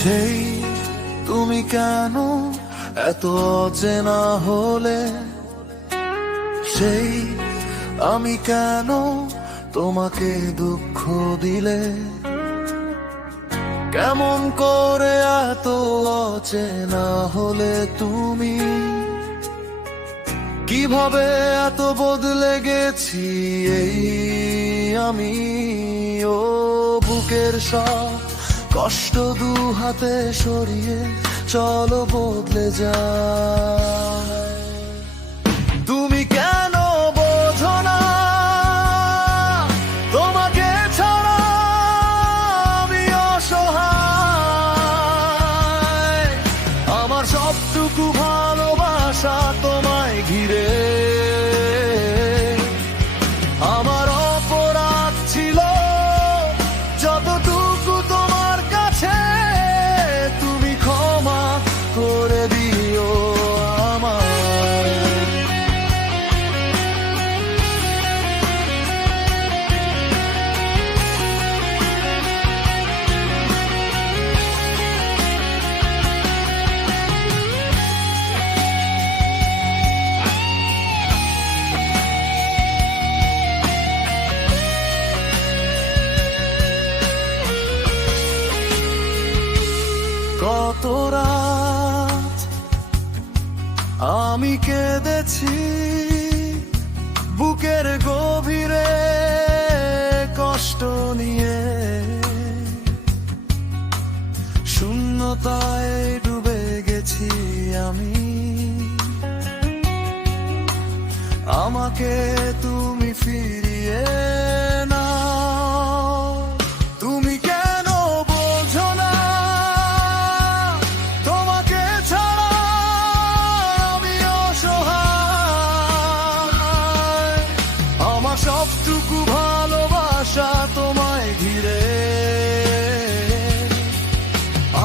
সেই তুমি কেন এত অচেনা হলে, সেই আমি কেন তোমাকে দুঃখ দিলে, কেমন করে এত অচেনা হলে তুমি, কিভাবে এত বদলে গেছি এই আমি। ও বুকের সব কষ্ট দু হাতে সরিয়ে চলো বদলে যায়। তুমি কেন বোঝো না তোমাকে ছাড়া আমি অসহায়, আমার সবটুকু ভালোবাসা তোমায় ঘিরে। আমার অপরাধ ছিল যতটুকু তোমার কাছে, তুমি ক্ষমা করে দিও আমায়। কত রাত আমি কেঁদেছি বুকের গভীরে কষ্ট নিয়ে, শূন্যতায় ডুবে গেছি আমি। আমাকে তুমি ফিরিয়ে নাও। তুমি কেন বোঝো না তোমাকে ছাড়া আমি অসহায়, আমার সবটুকু ভালোবাসা তোমায় ঘিরে।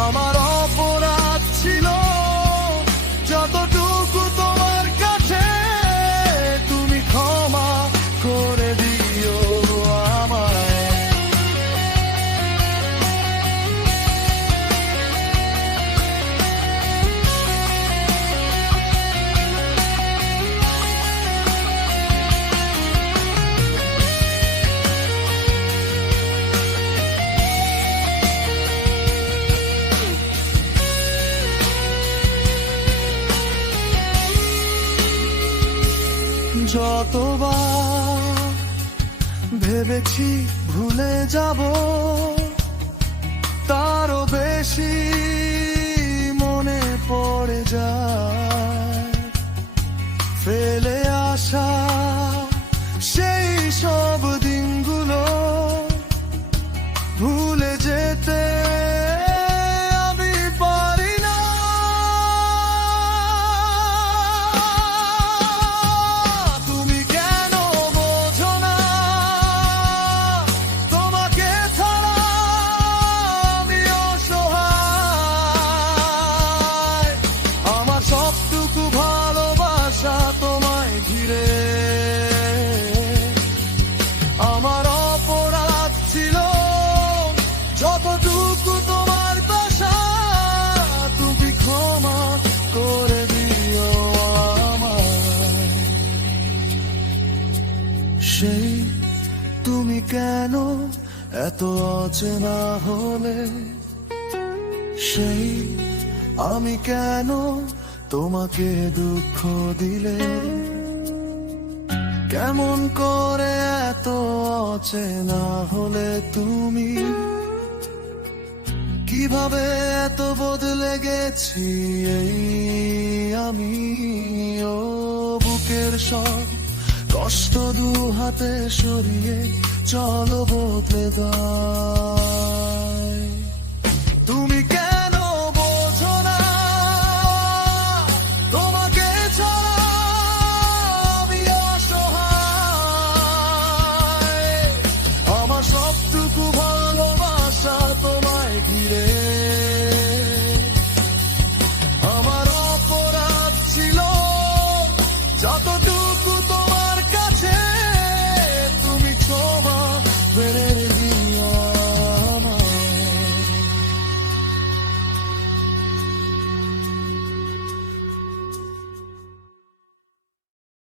আমার অপরাধ ছিল যতটুকু তোমার কাছে, তুমি ক্ষমা করে দিও আমায়। যতবার ভেবেছি ভুলে যাব, তারও বেশি মনে পড়ে যায় ফেলে আসা সেই সব দিনগুলো। ভুলে যেতে আমি পারি না। তুমি কেন বোঝো না তোমাকে ছাড়া আমি অসহায়, আমার সবটুকু ভালোবাসা তোমায় ঘিরে। আমার অপরাধ ছিল যতটুকু তোমার বাসা, তুমি ক্ষমা করে দিও আমায়। সেই তুমি কেন এত অচেনা হলে, সেই আমি কেন তোমাকে দুঃখ দিলে, কেমন করে এত অচেনা হলে তুমি, কিভাবে এত বদলে গেছি এই আমি। ও বুকের সব কষ্ট দু হাতে সরিয়ে চলো বদলে দাও। তুমি কেন বোঝো না তোমাকে ছাড়া আমি অসহায়, আমার সবটুকু ভালোবাসা তোমায় ঘিরে। আমার অপরাধ ছিল যতটুকু তোমার কাছে, তুমি ক্ষমা করে